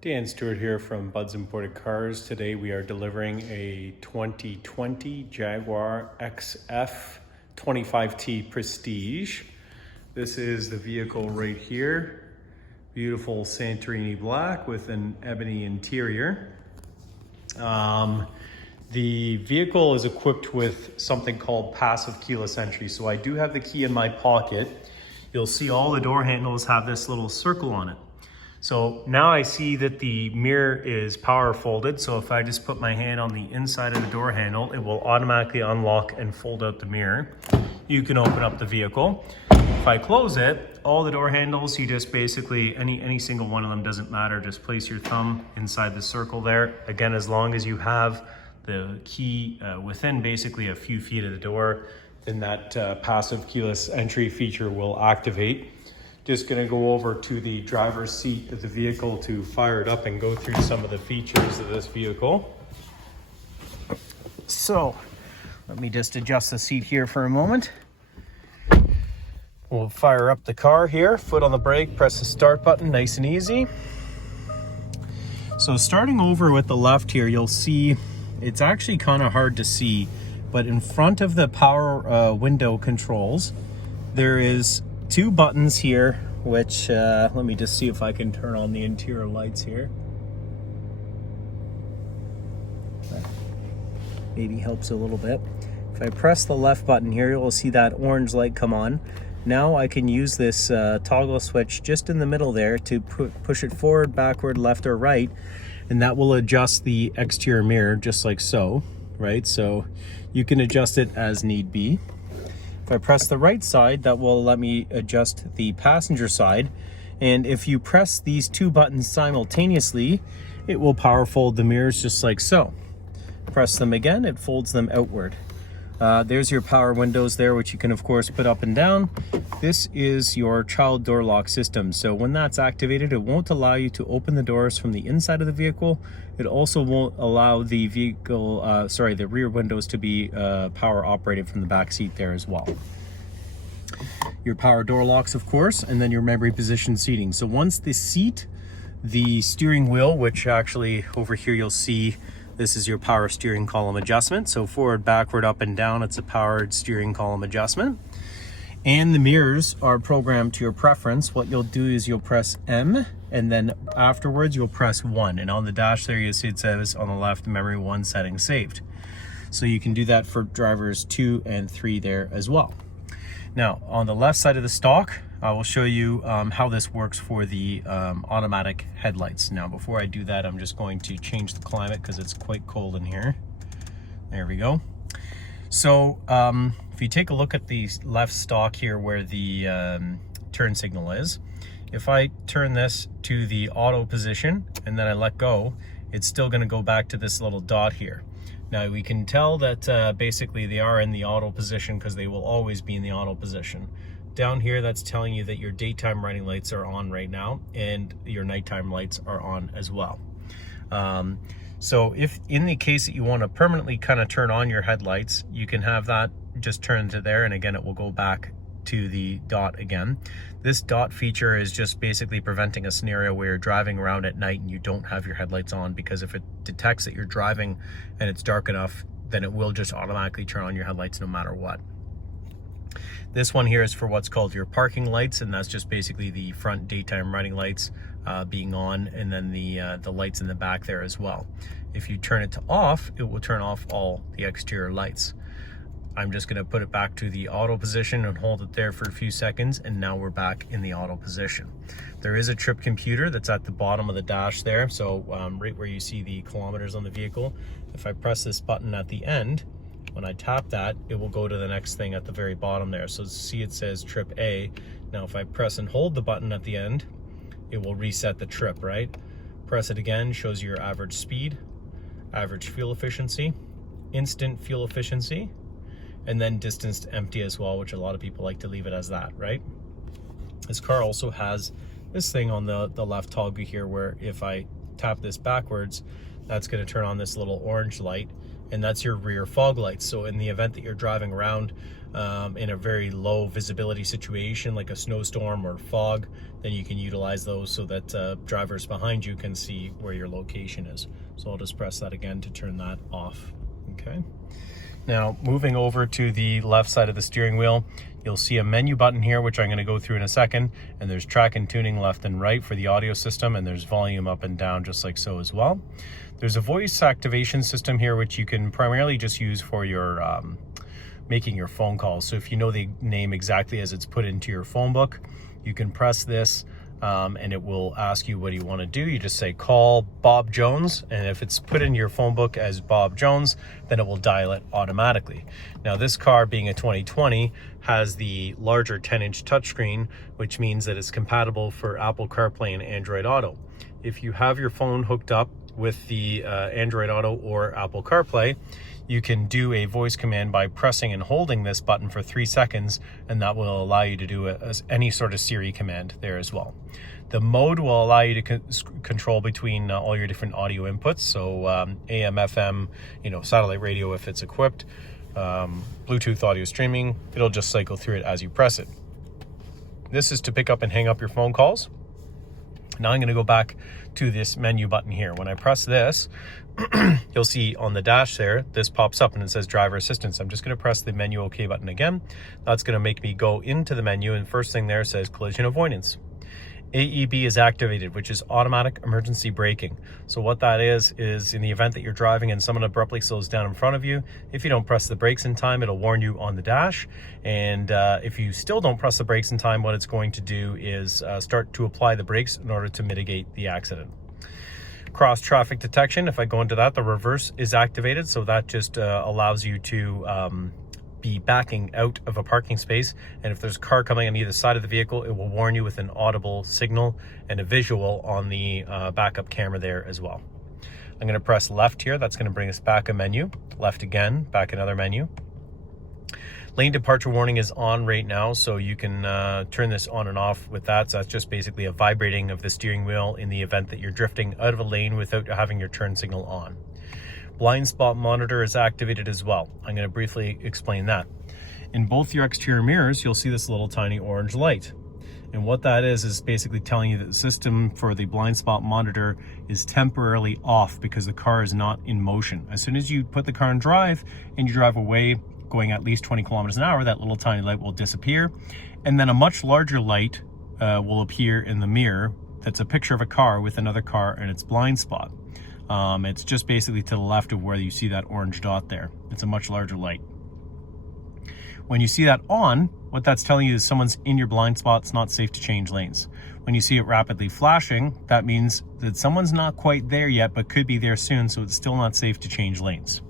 Dan Stewart here from Bud's Imported Cars. Today we are delivering a 2020 Jaguar XF 25T Prestige. This is the vehicle right here. Beautiful Santorini black with an ebony interior. The vehicle is equipped with something called passive keyless entry. So I do have the key in my pocket. You'll see all the door handles have this little circle on it. So now I see that the mirror is power folded. So if I just put my hand on the inside of the door handle, it will automatically unlock and fold out the mirror. You can open up the vehicle. If I close it, all the door handles, you just basically, any single one of them doesn't matter. Just place your thumb inside the circle there. Again, as long as you have the key within basically a few feet of the door, then that passive keyless entry feature will activate. Just gonna go over to the driver's seat of the vehicle to fire it up and go through some of the features of this vehicle. So, let me just adjust the seat here for a moment. We'll fire up the car here, foot on the brake, press the start button, nice and easy. So starting over with the left here, you'll see, it's actually kind of hard to see, but in front of the power window controls, there is two buttons here, which let me just see if I can turn on the interior lights here. That maybe helps a little bit. If I press the left button here, you'll see that orange light come on. Now I can use this toggle switch just in the middle there to push it forward, backward, left, or right, and that will adjust the exterior mirror just like so, right? So you can adjust it as need be. If I press the right side, that will let me adjust the passenger side. And if you press these two buttons simultaneously, it will power fold the mirrors just like so. Press them again, it folds them outward. There's your power windows there, which you can of course put up and down. This is your child door lock system. So when that's activated, it won't allow you to open the doors from the inside of the vehicle. It also won't allow the vehicle, the rear windows to be power operated from the back seat there as well. Your power door locks, of course, and then your memory position seating. So once the seat, the steering wheel, which actually over here you'll see, this is your power steering column adjustment. So forward, backward, up and down, it's a powered steering column adjustment. And the mirrors are programmed to your preference. What you'll do is you'll press M, and then afterwards you'll press 1. And on the dash there, you see it says on the left, memory 1 setting saved. So you can do that for drivers 2 and 3 there as well. Now, on the left side of the stock, I will show you how this works for the automatic headlights. Now, before I do that, I'm just going to change the climate because it's quite cold in here. There we go. So if you take a look at the left stock here where the turn signal is, if I turn this to the auto position and then I let go, it's still going to go back to this little dot here. Now we can tell that basically they are in the auto position because they will always be in the auto position. Down here, that's telling you that your daytime running lights are on right now and your nighttime lights are on as well. So if in the case that you want to permanently kind of turn on your headlights, you can have that just turn to there, and again it will go back to the dot again. This dot feature is just basically preventing a scenario where you're driving around at night and you don't have your headlights on, because if it detects that you're driving and it's dark enough, then it will just automatically turn on your headlights no matter what. This one here is for what's called your parking lights, and that's just basically the front daytime running lights being on, and then the lights in the back there as well. If you turn it to off, it will turn off all the exterior lights. I'm just going to put it back to the auto position and hold it there for a few seconds, and now we're back in the auto position. There is a trip computer that's at the bottom of the dash there, so right where you see the kilometers on the vehicle. If I press this button at the end, when I tap that, it will go to the next thing at the very bottom there. So see, it says trip A. Now if I press and hold the button at the end, it will reset the trip, right? Press it again, shows you your average speed, average fuel efficiency, instant fuel efficiency, and then distance to empty as well, which a lot of people like to leave it as that, right? This car also has this thing on the left toggle here, where if I tap this backwards, that's going to turn on this little orange light, and that's your rear fog lights. So in the event that you're driving around in a very low visibility situation like a snowstorm or fog, then you can utilize those so that drivers behind you can see where your location is. So I'll just press that again to turn that off. Okay. Now moving over to the left side of the steering wheel, you'll see a menu button here, which I'm going to go through in a second, and there's track and tuning left and right for the audio system, and there's volume up and down just like so as well. There's a voice activation system here, which you can primarily just use for your making your phone calls. So if you know the name exactly as it's put into your phone book, you can press this and it will ask you what do you want to do. You just say call Bob Jones, and if it's put in your phone book as Bob Jones, then it will dial it automatically. Now this car, being a 2020, has the larger 10-inch touchscreen, which means that it's compatible for Apple CarPlay and Android Auto. If you have your phone hooked up with the Android Auto or Apple CarPlay, you can do a voice command by pressing and holding this button for 3 seconds, and that will allow you to do any sort of Siri command there as well. The mode will allow you to control between all your different audio inputs, so AM, FM, satellite radio if it's equipped, Bluetooth audio streaming. It'll just cycle through it as you press it. This is to pick up and hang up your phone calls. Now I'm going to go back to this menu button here. When I press this, you'll see on the dash there, this pops up and it says driver assistance. I'm just going to press the menu OK button again. That's going to make me go into the menu, and first thing there says collision avoidance. AEB is activated, which is automatic emergency braking. So what that is in the event that you're driving and someone abruptly slows down in front of you, if you don't press the brakes in time, it'll warn you on the dash. And if you still don't press the brakes in time, what it's going to do is start to apply the brakes in order to mitigate the accident. Cross traffic detection, if I go into that, the reverse is activated. So that just allows you to be backing out of a parking space, and if there's a car coming on either side of the vehicle, it will warn you with an audible signal and a visual on the backup camera there as well. I'm going to press left here. That's going to bring us back a menu. Left again, back another menu. Lane departure warning is on right now, so you can turn this on and off with that. So that's just basically a vibrating of the steering wheel in the event that you're drifting out of a lane without having your turn signal on. Blind spot monitor is activated as well. I'm going to briefly explain that. In both your exterior mirrors, you'll see this little tiny orange light. And what that is basically telling you that the system for the blind spot monitor is temporarily off because the car is not in motion. As soon as you put the car in drive and you drive away going at least 20 kilometers an hour, that little tiny light will disappear. And then a much larger light will appear in the mirror that's a picture of a car with another car and its blind spot. It's just basically to the left of where you see that orange dot there. It's a much larger light. When you see that on, what that's telling you is someone's in your blind spot. It's not safe to change lanes. When you see it rapidly flashing, that means that someone's not quite there yet, but could be there soon, so it's still not safe to change lanes.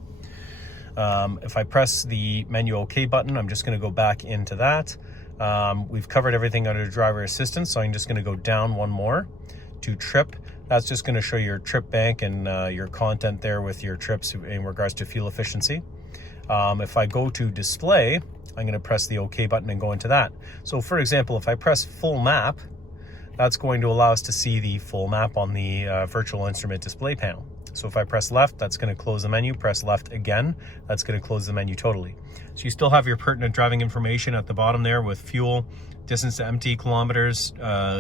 If I press the menu OK button, I'm just going to go back into that. We've covered everything under driver assistance, so I'm just going to go down one more to trip. That's just going to show your trip bank and your content there with your trips in regards to fuel efficiency. If I go to display, I'm going to press the OK button and go into that. So for example, if I press full map, that's going to allow us to see the full map on the virtual instrument display panel. So if I press left, that's going to close the menu. Press left again, that's going to close the menu totally. So you still have your pertinent driving information at the bottom there with fuel, distance to empty kilometers,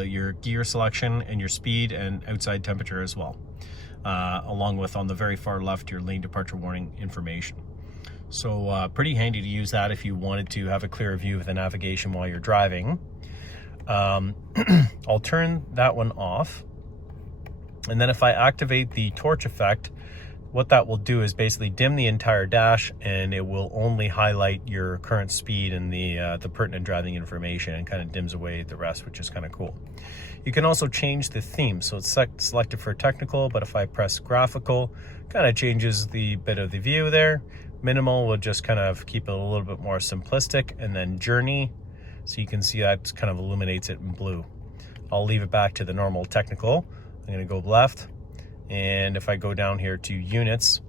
your gear selection, and your speed and outside temperature as well. Along with on the very far left, your lane departure warning information. So pretty handy to use that if you wanted to have a clearer view of the navigation while you're driving. I'll turn that one off. And then if I activate the torch effect, what that will do is basically dim the entire dash, and it will only highlight your current speed and the pertinent driving information, and kind of dims away the rest, which is kind of cool. You can also change the theme. So it's selected for technical, but if I press graphical, kind of changes the bit of the view there. Minimal will just kind of keep it a little bit more simplistic, and then journey, so you can see that kind of illuminates it in blue. I'll leave it back to the normal technical. I'm going to go left, and if I go down here to units,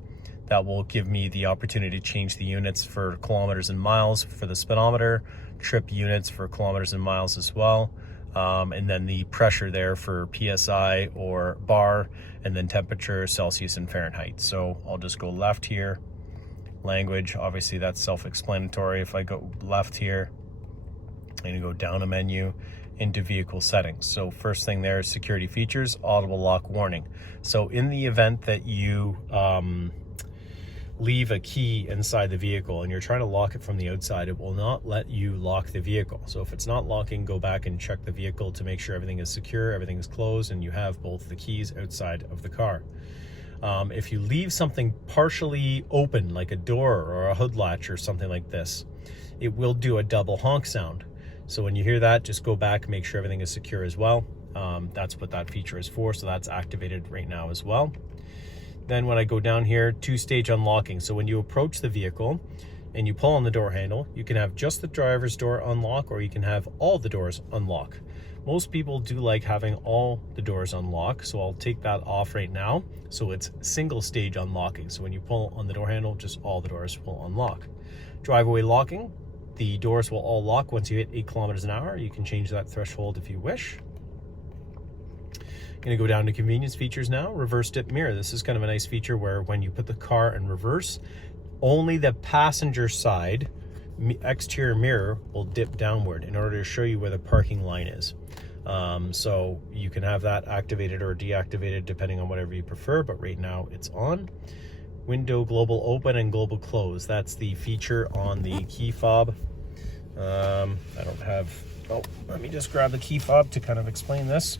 that will give me the opportunity to change the units for kilometers and miles for the speedometer, trip units for kilometers and miles as well, and then the pressure there for PSI or bar, and then temperature, Celsius and Fahrenheit. So I'll just go left here Language, obviously that's self-explanatory. If I go left here, I'm going to go down a menu into vehicle settings. So first thing there is security features, audible lock warning. So in the event that you leave a key inside the vehicle and you're trying to lock it from the outside, it will not let you lock the vehicle. So if it's not locking, go back and check the vehicle to make sure everything is secure, everything is closed, and you have both the keys outside of the car. If you leave something partially open, like a door or a hood latch or something like this, it will do a double honk sound. So when you hear that, just go back, make sure everything is secure as well. That's what that feature is for, so that's activated right now as well. Then when I go down here, two-stage unlocking. So when you approach the vehicle and you pull on the door handle, you can have just the driver's door unlock, or you can have all the doors unlock. Most people do like having all the doors unlock, so I'll take that off right now. So it's single stage unlocking. So when you pull on the door handle, just all the doors will unlock. Drive-away locking, the doors will all lock once you hit 8 kilometers an hour. You can change that threshold if you wish. Going to go down to convenience features now. Reverse dip mirror. This is kind of a nice feature where when you put the car in reverse, only the passenger side exterior mirror will dip downward in order to show you where the parking line is. So you can have that activated or deactivated depending on whatever you prefer, but right now it's on. Window global open and global close. That's the feature on the key fob. I don't have, let me just grab the key fob to kind of explain this.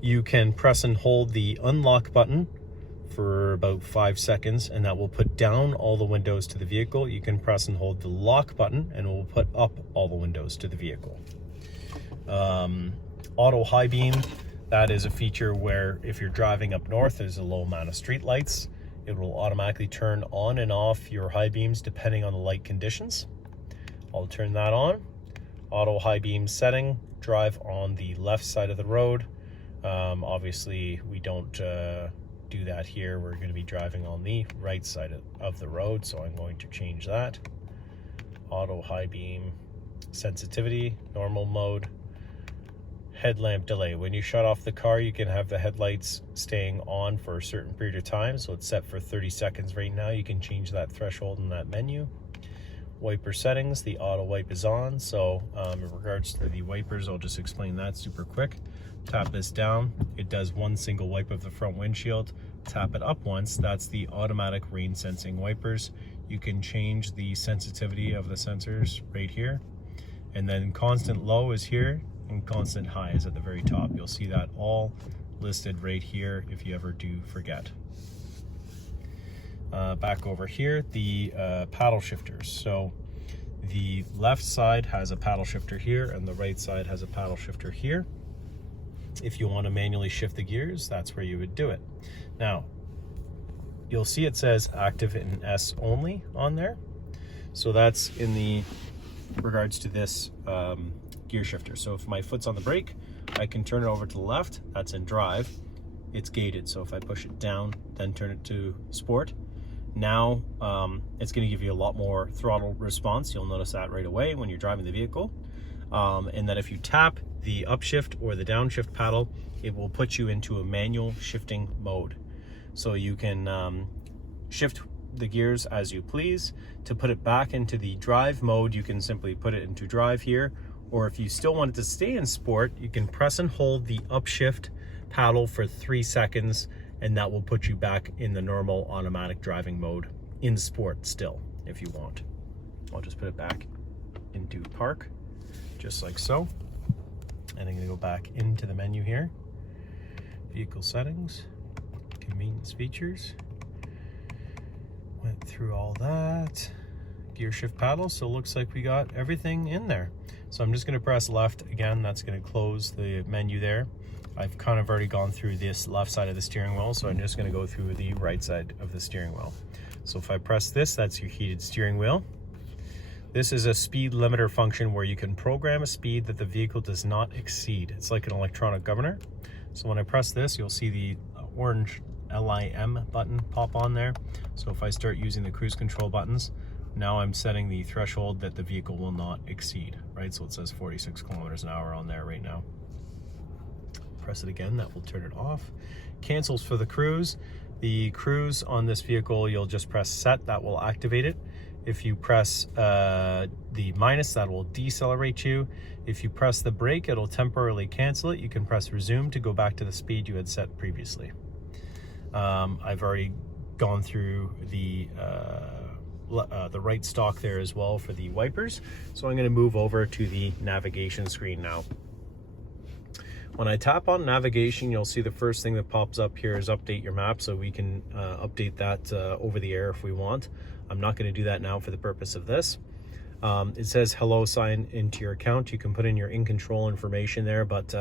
You can press and hold the unlock button for about 5 seconds, and that will put down all the windows to the vehicle. You can press and hold the lock button, and it will put up all the windows to the vehicle. Auto high beam, that is a feature where if you're driving up north, there's a low amount of street lights. It will automatically turn on and off your high beams depending on the light conditions. I'll turn that on. Auto high beam setting, drive on the left side of the road. Obviously we don't do that here. We're going to be driving on the right side of the road, so I'm going to change that. Auto high beam sensitivity, normal mode. Headlamp delay. When you shut off the car, you can have the headlights staying on for a certain period of time, so it's set for 30 seconds right now. You can change that threshold in that menu. Wiper settings, the auto wipe is on, so in regards to the wipers, I'll just explain that super quick. Tap this down, it does one single wipe of the front windshield. Tap it up once, that's the automatic rain sensing wipers. You can change the sensitivity of the sensors right here. And then constant low is here, and constant high is at the very top. You'll see that all listed right here if you ever do forget. Back over here, the paddle shifters. So the left side has a paddle shifter here, and the right side has a paddle shifter here. If you want to manually shift the gears, that's where you would do it. Now, you'll see it says active in S only on there. So that's in the regards to this gear shifter. So if my foot's on the brake, I can turn it over to the left. That's in drive. It's gated, so if I push it down, then turn it to sport, now it's going to give you a lot more throttle response. You'll notice that right away when you're driving the vehicle. And then if you tap the upshift or the downshift paddle, it will put you into a manual shifting mode. So you can shift the gears as you please. To put it back into the drive mode, you can simply put it into drive here, or if you still want it to stay in sport, you can press and hold the upshift paddle for 3 seconds, and that will put you back in the normal automatic driving mode in sport still, if you want. I'll just put it back into park, just like so. And I'm gonna go back into the menu here. Vehicle settings, convenience features. Went through all that. Gear shift paddle, so it looks like we got everything in there. So I'm just gonna press left again, that's gonna close the menu there. I've kind of already gone through this left side of the steering wheel, so I'm just gonna go through the right side of the steering wheel. So if I press this, that's your heated steering wheel. This is a speed limiter function where you can program a speed that the vehicle does not exceed. It's like an electronic governor. So when I press this, you'll see the orange LIM button pop on there. So if I start using the cruise control buttons, now I'm setting the threshold that the vehicle will not exceed, right? So it says 46 kilometers an hour on there right now. Press it again, that will turn it off. Cancels for the cruise. The cruise on this vehicle, you'll just press set, that will activate it. If you press the minus, that will decelerate you. If you press the brake, it'll temporarily cancel it. You can press resume to go back to the speed you had set previously. I've already gone through the right stock there as well for the wipers. So I'm going to move over to the navigation screen now. When I tap on navigation, you'll see the first thing that pops up here is update your map, so we can update that over the air if we want. I'm not going to do that now for the purpose of this. It says hello, sign into your account. You can put in your in control information there, but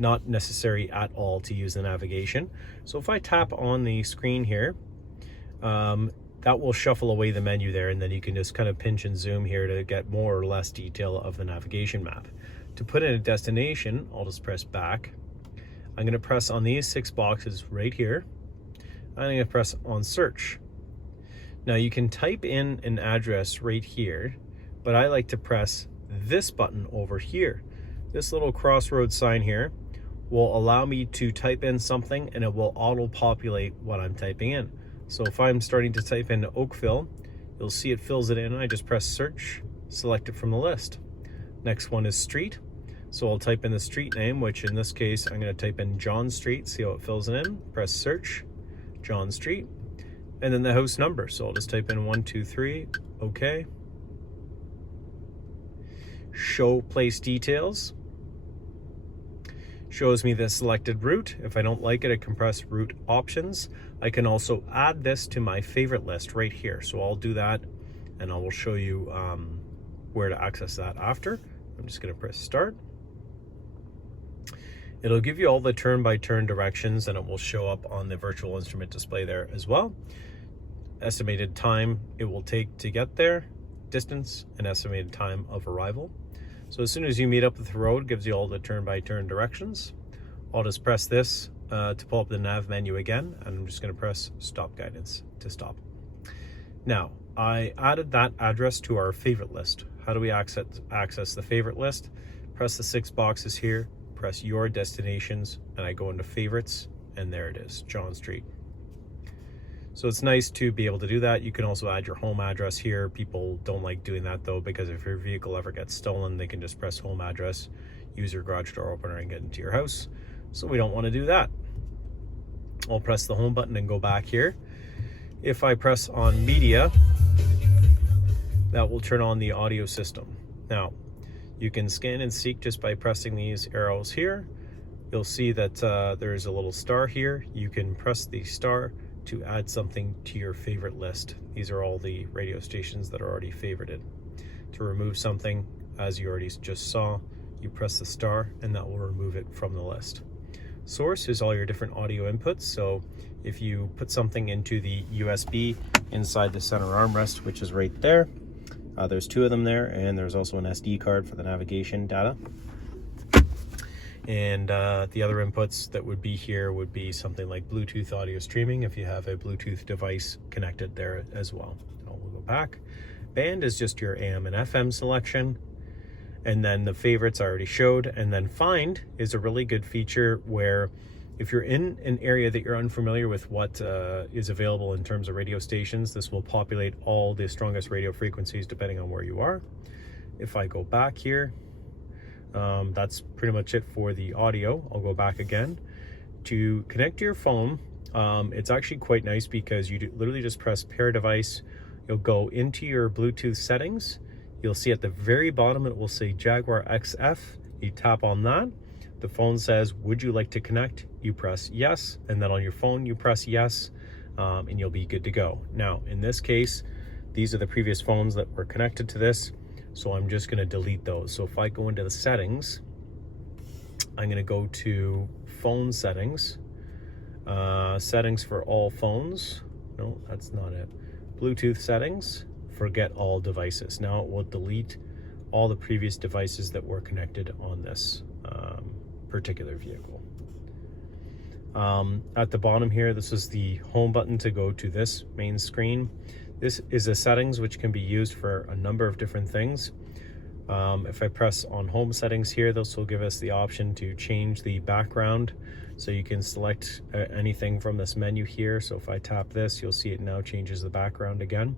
not necessary at all to use the navigation. So if I tap on the screen here, that will shuffle away the menu there, and then you can just kind of pinch and zoom here to get more or less detail of the navigation map. To put in a destination, I'll just press back. I'm going to press on these 6 boxes right here. I'm going to press on search. Now you can type in an address right here, but I like to press this button over here. This little crossroads sign here will allow me to type in something, and it will auto-populate what I'm typing in. So if I'm starting to type in Oakville, you'll see it fills it in. I just press search, select it from the list. Next one is street. So I'll type in the street name, which in this case, I'm going to type in John Street, see how it fills it in. Press search, John Street, and then the house number. So I'll just type in 123, okay. Show place details. Shows me the selected route. If I don't like it, I can press route options. I can also add this to my favorite list right here. So I'll do that, and I will show you where to access that after. I'm just going to press start. It'll give you all the turn-by-turn directions, and it will show up on the virtual instrument display there as well. Estimated time it will take to get there, distance, and estimated time of arrival. So as soon as you meet up with the road, it gives you all the turn-by-turn directions. I'll just press this to pull up the nav menu again, and I'm just going to press stop guidance to stop. Now, I added that address to our favorite list. How do we access the favorite list? Press the 6 boxes here, press your destinations, and I go into favorites, and there it is, John Street. So it's nice to be able to do that. You can also add your home address here. People don't like doing that though, because if your vehicle ever gets stolen, they can just press home address, use your garage door opener, and get into your house. So we don't want to do that. I'll press the home button and go back here. If I press on media, that will turn on the audio system. Now, you can scan and seek just by pressing these arrows here. You'll see that there's a little star here. You can press the star to add something to your favorite list. These are all the radio stations that are already favorited. To remove something, as you already just saw, you press the star and that will remove it from the list. Source is all your different audio inputs. So if you put something into the USB inside the center armrest, which is right there, there's 2 of them there, and there's also an SD card for the navigation data. And the other inputs that would be here would be something like Bluetooth audio streaming if you have a Bluetooth device connected there as well. We'll go back. Band is just your AM and FM selection. And then the favorites I already showed. And then find is a really good feature where if you're in an area that you're unfamiliar with what is available in terms of radio stations, this will populate all the strongest radio frequencies depending on where you are. If I go back here, that's pretty much it for the audio. I'll go back again. To connect to your phone, it's actually quite nice because you literally just press pair device. You'll go into your Bluetooth settings. You'll see at the very bottom it will say Jaguar XF. You tap on that. The phone says, would you like to connect? You press yes, and then on your phone you press yes, and you'll be good to go. Now, in this case, these are the previous phones that were connected to this, so I'm just gonna delete those. So if I go into the settings, I'm gonna go to phone settings, settings for all phones. No, that's not it. Bluetooth settings, forget all devices. Now it will delete all the previous devices that were connected on this particular vehicle. At the bottom here, this is the home button to go to this main screen. This is a settings which can be used for a number of different things. If I press on home settings here, this will give us the option to change the background. So you can select anything from this menu here. So if I tap this, you'll see it now changes the background again.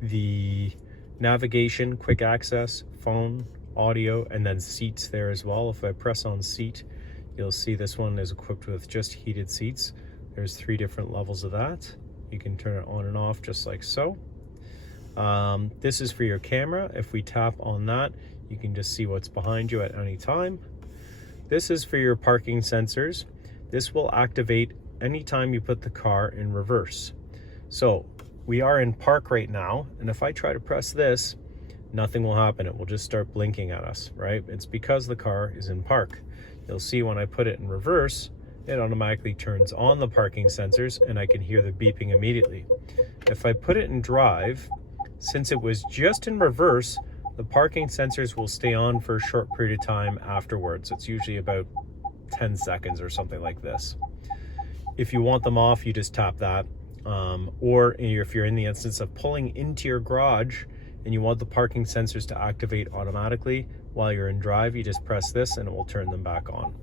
The navigation, quick access, phone, audio, and then seats there as well. If I press on seat, you'll see this one is equipped with just heated seats. There's 3 different levels of that. You can turn it on and off just like so. This is for your camera. If we tap on that, you can just see what's behind you at any time. This is for your parking sensors. This will activate anytime you put the car in reverse. So we are in park right now, and if I try to press this, nothing will happen. It will just start blinking at us, right? It's because the car is in park. You'll see when I put it in reverse, it automatically turns on the parking sensors and I can hear the beeping immediately. If I put it in drive, since it was just in reverse, the parking sensors will stay on for a short period of time afterwards. It's usually about 10 seconds or something like this. If you want them off, you just tap that. Or if you're in the instance of pulling into your garage and you want the parking sensors to activate automatically while you're in drive, you just press this and it will turn them back on.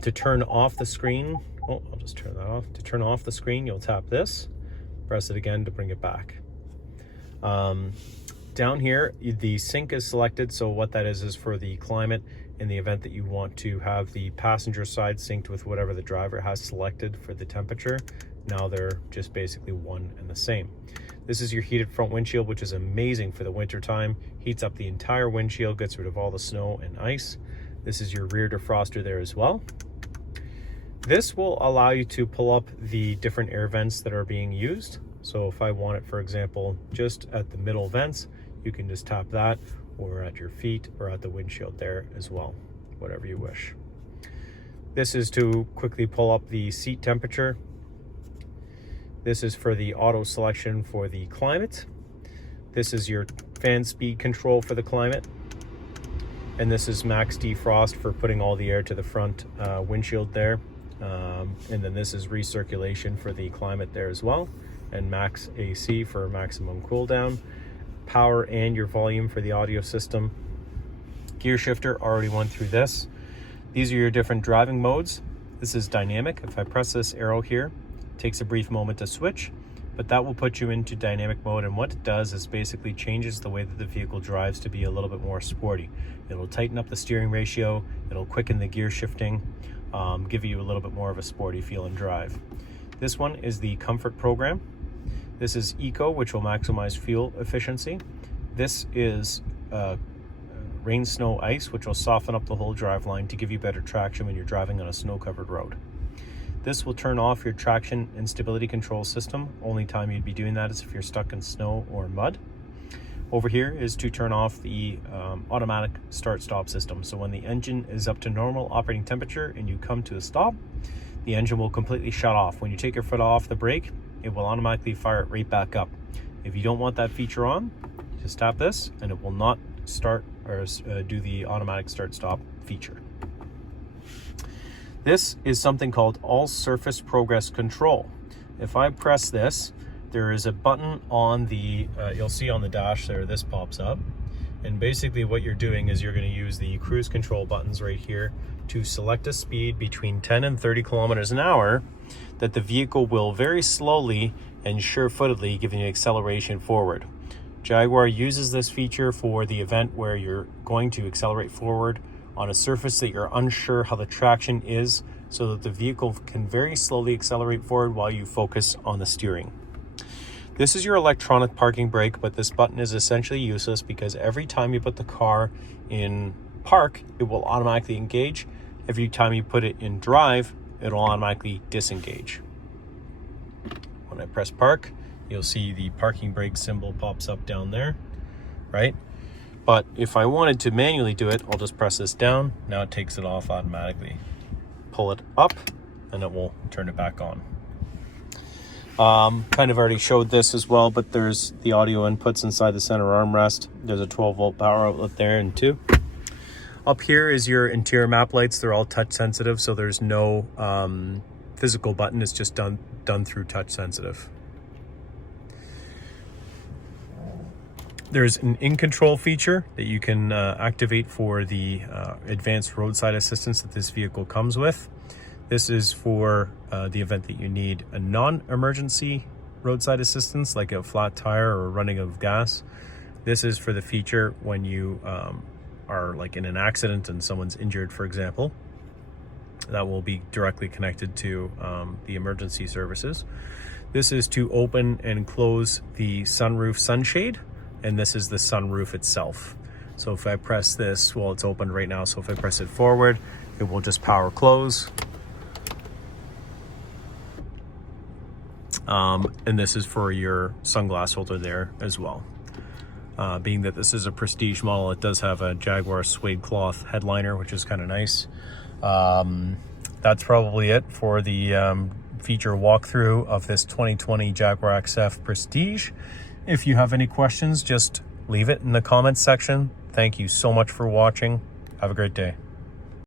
To turn off the screen, I'll just turn that off. To turn off the screen, you'll tap this, press it again to bring it back. Down here, the sync is selected. So what that is for the climate in the event that you want to have the passenger side synced with whatever the driver has selected for the temperature. Now they're just basically one and the same. This is your heated front windshield, which is amazing for the winter time. Heats up the entire windshield, gets rid of all the snow and ice. This is your rear defroster there as well. This will allow you to pull up the different air vents that are being used. So if I want it, for example, just at the middle vents, you can just tap that, or at your feet or at the windshield there as well, whatever you wish. This is to quickly pull up the seat temperature. This is for the auto selection for the climate. This is your fan speed control for the climate. And this is max defrost for putting all the air to the front windshield there. And then this is recirculation for the climate there as well. And max AC for maximum cool down. Power and your volume for the audio system. Gear shifter, already went through this. These are your different driving modes. This is dynamic. If I press this arrow here, it takes a brief moment to switch, but that will put you into dynamic mode. And what it does is basically changes the way that the vehicle drives to be a little bit more sporty. It'll tighten up the steering ratio. It'll quicken the gear shifting, give you a little bit more of a sporty feel and drive. This one is the comfort program. This is Eco, which will maximize fuel efficiency. This is rain, snow, ice, which will soften up the whole driveline to give you better traction when you're driving on a snow-covered road. This will turn off your traction and stability control system. Only time you'd be doing that is if you're stuck in snow or mud. Over here is to turn off the automatic start-stop system. So when the engine is up to normal operating temperature and you come to a stop, the engine will completely shut off. When you take your foot off the brake, it will automatically fire it right back up. If you don't want that feature on, just tap this and it will not start or do the automatic start-stop feature. This is something called All Surface Progress Control. If I press this, there is a button on the, you'll see on the dash there, this pops up. And basically what you're doing is you're going to use the cruise control buttons right here to select a speed between 10 and 30 kilometers an hour that the vehicle will very slowly and sure-footedly give you acceleration forward. Jaguar uses this feature for the event where you're going to accelerate forward on a surface that you're unsure how the traction is, so that the vehicle can very slowly accelerate forward while you focus on the steering. This is your electronic parking brake, but this button is essentially useless because every time you put the car in park, it will automatically engage. Every time you put it in drive, it'll automatically disengage. When I press park, you'll see the parking brake symbol pops up down there, right? But if I wanted to manually do it, I'll just press this down. Now it takes it off automatically. Pull it up and it will turn it back on. Kind of already showed this as well, but there's the audio inputs inside the center armrest. There's a 12-volt power outlet there and two. Up here is your interior map lights. They're all touch sensitive, so there's no physical button. It's just done through touch sensitive. There's an in-control feature that you can activate for the advanced roadside assistance that this vehicle comes with. This is for the event that you need a non-emergency roadside assistance, like a flat tire or running of gas. This is for the feature when you are like in an accident and someone's injured, for example. That will be directly connected to the emergency services. This is to open and close the sunroof sunshade, and this is the sunroof itself. So if I press this, well, it's open right now, so if I press it forward, it will just power close. And this is for your sunglass holder there as well. Being that this is a prestige model, it does have a Jaguar suede cloth headliner, which is kind of nice. That's probably it for the feature walkthrough of this 2020 Jaguar XF Prestige. If you have any questions, just leave it in the comments section. Thank you so much for watching. Have a great day.